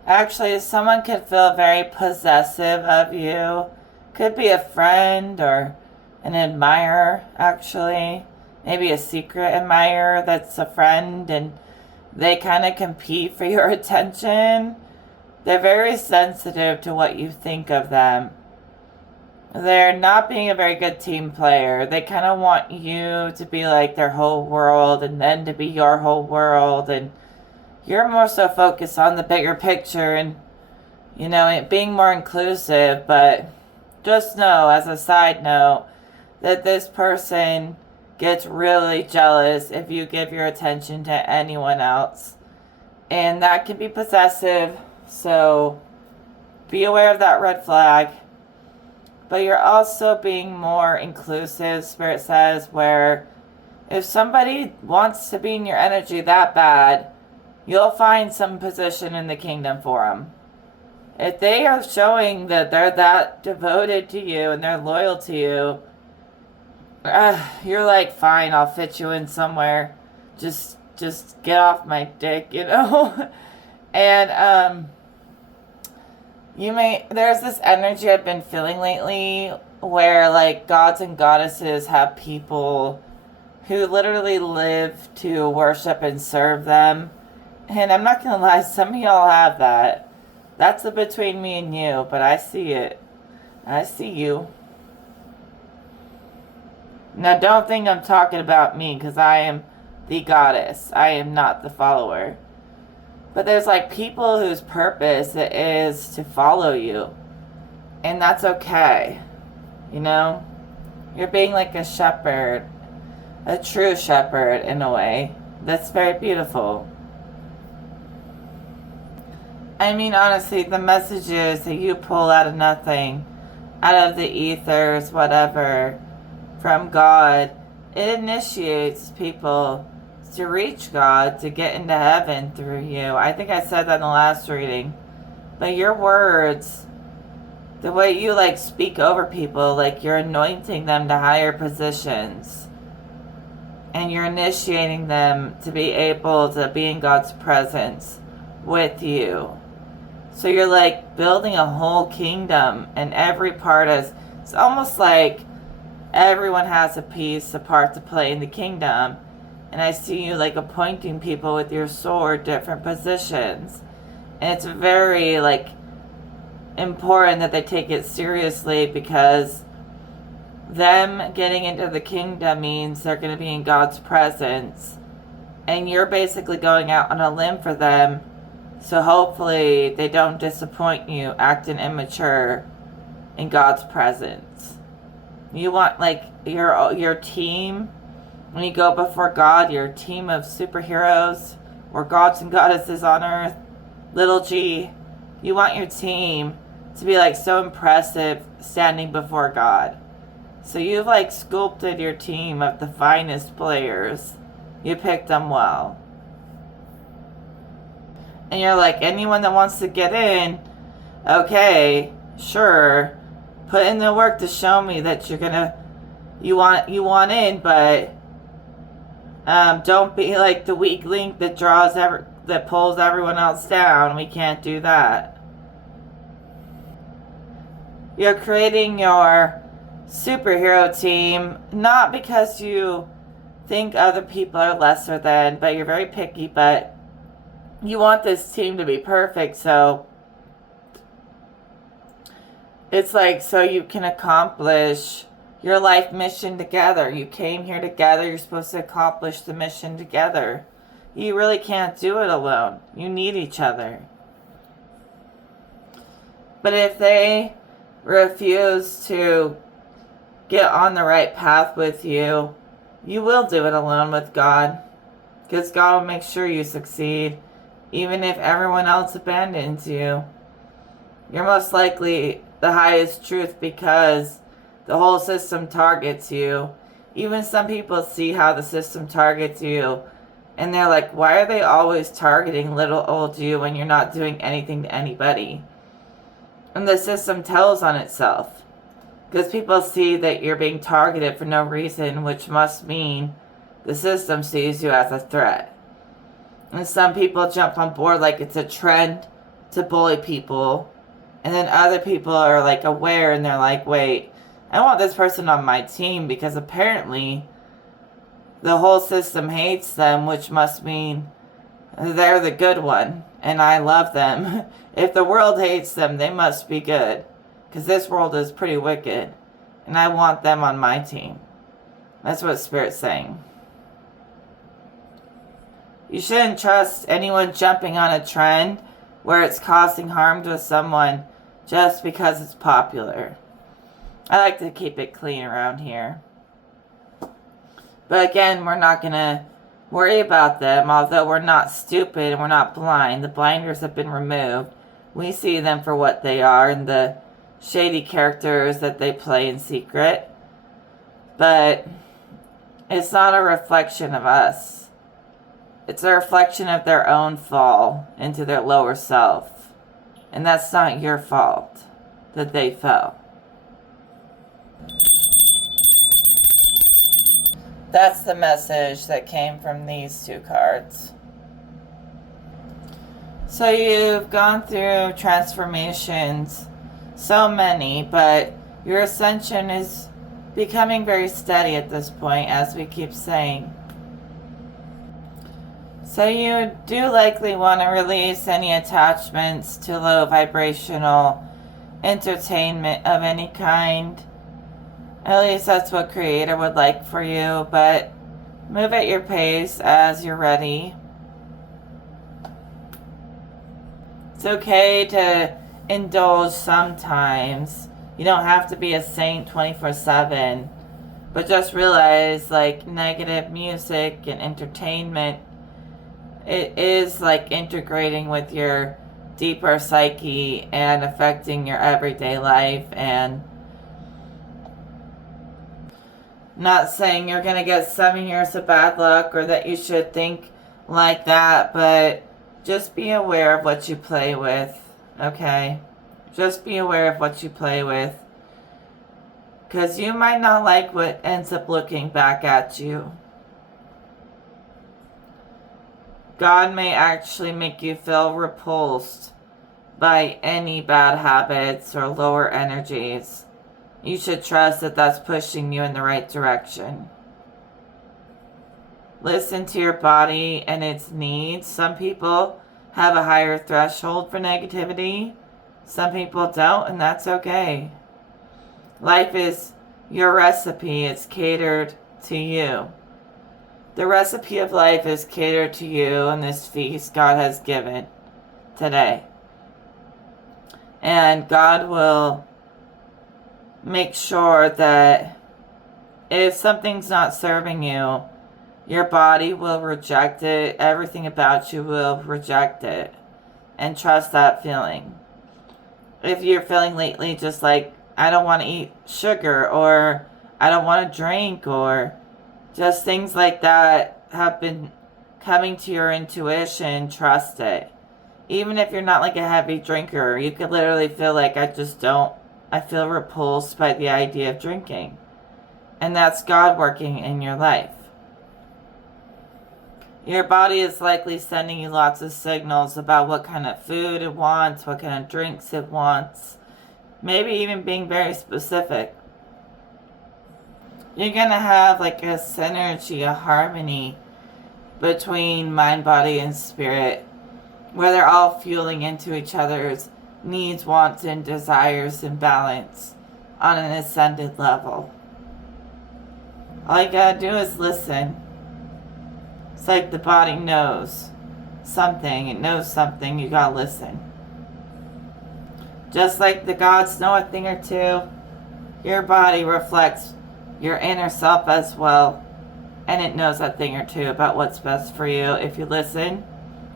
Actually, someone could feel very possessive of you. Could be a friend or an admirer, actually. Maybe a secret admirer that's a friend, and they kind of compete for your attention. They're very sensitive to what you think of them. They're not being a very good team player. They kind of want you to be like their whole world and then to be your whole world. And you're more so focused on the bigger picture and, you know, it being more inclusive. But just know, as a side note, that this person gets really jealous if you give your attention to anyone else. And that can be possessive. So be aware of that red flag. But you're also being more inclusive, Spirit says, where if somebody wants to be in your energy that bad, you'll find some position in the kingdom for them. If they are showing that they're that devoted to you and they're loyal to you, you're like, fine, I'll fit you in somewhere. Just get off my dick, you know? And, there's this energy I've been feeling lately where like gods and goddesses have people who literally live to worship and serve them. And I'm not going to lie, some of y'all have that. That's between me and you, but I see it. I see you. Now don't think I'm talking about me, because I am the goddess. I am not the follower. But there's like people whose purpose it is to follow you. And that's okay. You know? You're being like a shepherd. A true shepherd in a way. That's very beautiful. I mean, honestly, the messages that you pull out of nothing, out of the ethers, whatever, from God, it initiates people to reach God, to get into heaven through you. I think I said that in the last reading. But your words, the way you like speak over people, like you're anointing them to higher positions. And you're initiating them to be able to be in God's presence with you. So you're like building a whole kingdom, and every part is, it's almost like everyone has a piece, a part to play in the kingdom. And I see you like appointing people with your sword, different positions. And it's very like important that they take it seriously, because them getting into the kingdom means they're going to be in God's presence. And you're basically going out on a limb for them. So hopefully they don't disappoint you acting immature in God's presence. You want like your team, when you go before God, your team of superheroes or gods and goddesses on earth, little g, you want your team to be like so impressive standing before God. So you've like sculpted your team of the finest players. You picked them well. And you're like, anyone that wants to get in, okay, sure, put in the work to show me that you want in, but don't be like the weak link that that pulls everyone else down. We can't do that. You're creating your superhero team not because you think other people are lesser than, but you're very picky, but you want this team to be perfect, so it's like so you can accomplish your life mission together. You came here together. You're supposed to accomplish the mission together. You really can't do it alone. You need each other. But if they refuse to get on the right path with you, you will do it alone with God. Because God will make sure you succeed. Even if everyone else abandons you. You're most likely the highest truth because the whole system targets you. Even some people see how the system targets you. And they're like, why are they always targeting little old you when you're not doing anything to anybody? And the system tells on itself. Because people see that you're being targeted for no reason, which must mean the system sees you as a threat. And some people jump on board like it's a trend to bully people. And then other people are like aware and they're like, wait, I want this person on my team because apparently the whole system hates them, which must mean they're the good one and I love them. If the world hates them, they must be good because this world is pretty wicked and I want them on my team. That's what Spirit's saying. You shouldn't trust anyone jumping on a trend where it's causing harm to someone just because it's popular. I like to keep it clean around here. But again, we're not going to worry about them, although we're not stupid and we're not blind. The blinders have been removed. We see them for what they are and the shady characters that they play in secret. But it's not a reflection of us. It's a reflection of their own fall into their lower self. And that's not your fault that they fell. That's the message that came from these two cards. So you've gone through transformations, so many, but your ascension is becoming very steady at this point, as we keep saying. So you do likely want to release any attachments to low vibrational entertainment of any kind. At least that's what Creator would like for you, but move at your pace as you're ready. It's okay to indulge sometimes. You don't have to be a saint 24/7, but just realize like negative music and entertainment, it is like integrating with your deeper psyche and affecting your everyday life. And not saying you're going to get 7 years of bad luck or that you should think like that, but just be aware of what you play with, okay? Just be aware of what you play with. Because you might not like what ends up looking back at you. God may actually make you feel repulsed by any bad habits or lower energies. You should trust that that's pushing you in the right direction. Listen to your body and its needs. Some people have a higher threshold for negativity. Some people don't, and that's okay. Life is your recipe. It's catered to you. The recipe of life is catered to you in this feast God has given today. And God will make sure that if something's not serving you, your body will reject it. Everything about you will reject it. And trust that feeling. If you're feeling lately just like, I don't want to eat sugar, or I don't want to drink, or just things like that have been coming to your intuition, trust it. Even if you're not like a heavy drinker, you could literally feel like, I feel repulsed by the idea of drinking. And that's God working in your life. Your body is likely sending you lots of signals about what kind of food it wants, what kind of drinks it wants. Maybe even being very specific. You're going to have like a synergy, a harmony between mind, body, and spirit, where they're all fueling into each other's needs, wants, and desires in balance on an ascended level. All you gotta do is listen. It's like the body knows something. It knows something. You gotta listen. Just like the gods know a thing or two, your body reflects your inner self as well. And it knows a thing or two about what's best for you if you listen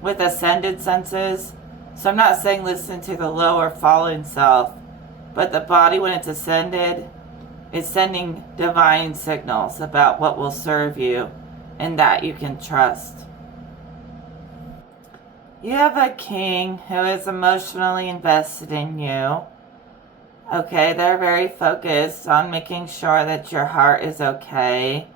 with ascended senses. So I'm not saying listen to the lower fallen self, but the body, when it's ascended, is sending divine signals about what will serve you and that you can trust. You have a king who is emotionally invested in you. Okay, they're very focused on making sure that your heart is okay.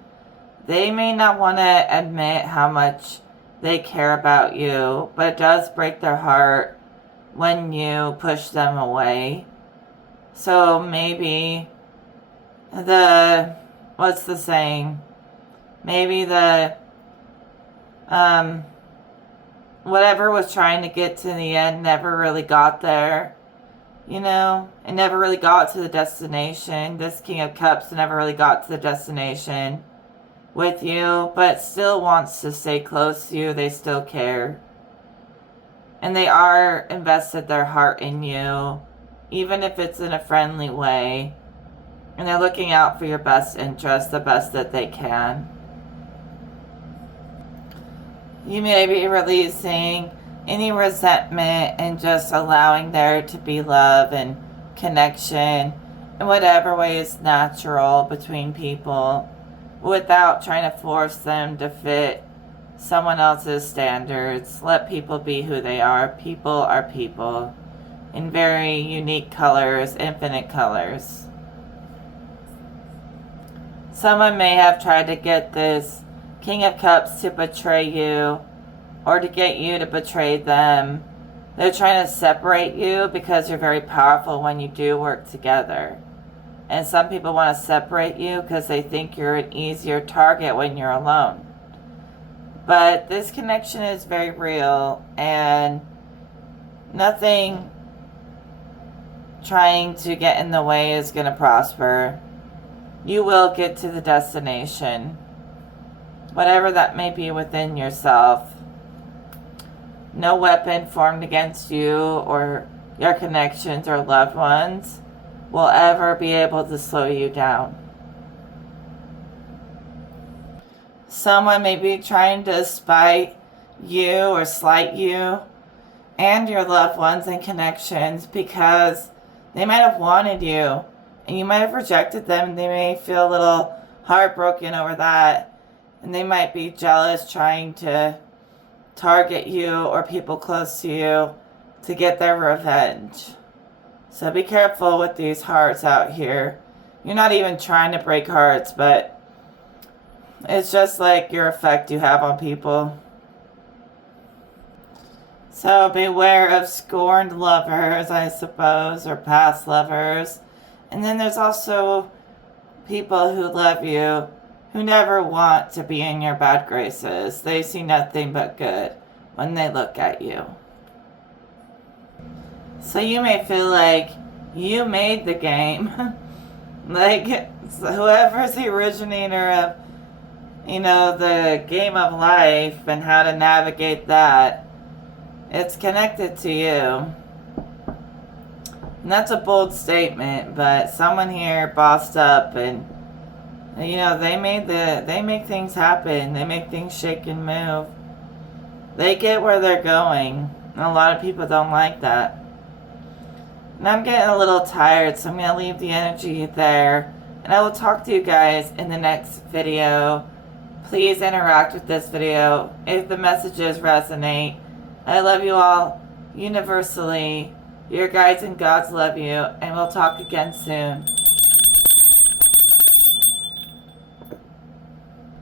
They may not want to admit how much they care about you, but it does break their heart when you push them away. So maybe what's the saying? Maybe whatever was trying to get to the end never really got there. You know, it never really got to the destination. This King of Cups never really got to the destination with you, but still wants to stay close to you. They still care. And they are invested their heart in you, even if it's in a friendly way. And they're looking out for your best interest, the best that they can. You may be releasing any resentment and just allowing there to be love and connection in whatever way is natural between people, without trying to force them to fit someone else's standards. Let people be who they are. People are people in very unique colors, infinite colors. Someone may have tried to get this King of Cups to betray you, or to get you to betray them. They're trying to separate you because you're very powerful when you do work together. And some people want to separate you because they think you're an easier target when you're alone. But this connection is very real, and nothing trying to get in the way is going to prosper. You will get to the destination, whatever that may be within yourself. No weapon formed against you or your connections or loved ones will ever be able to slow you down. Someone may be trying to spite you or slight you and your loved ones and connections because they might have wanted you and you might have rejected them. They may feel a little heartbroken over that, and they might be jealous, trying to target you or people close to you to get their revenge. So be careful with these hearts out here. You're not even trying to break hearts, but it's just like your effect you have on people. So beware of scorned lovers, I suppose, or past lovers. And then there's also people who love you who never want to be in your bad graces. They see nothing but good when they look at you. So you may feel like you made the game. Like whoever's the originator of the game of life and how to navigate that. It's connected to you. And that's a bold statement, but someone here bossed up and they make things happen. They make things shake and move. They get where they're going. And a lot of people don't like that. And I'm getting a little tired, so I'm going to leave the energy there. And I will talk to you guys in the next video. Please interact with this video if the messages resonate. I love you all universally. Your guides and gods love you, and we'll talk again soon.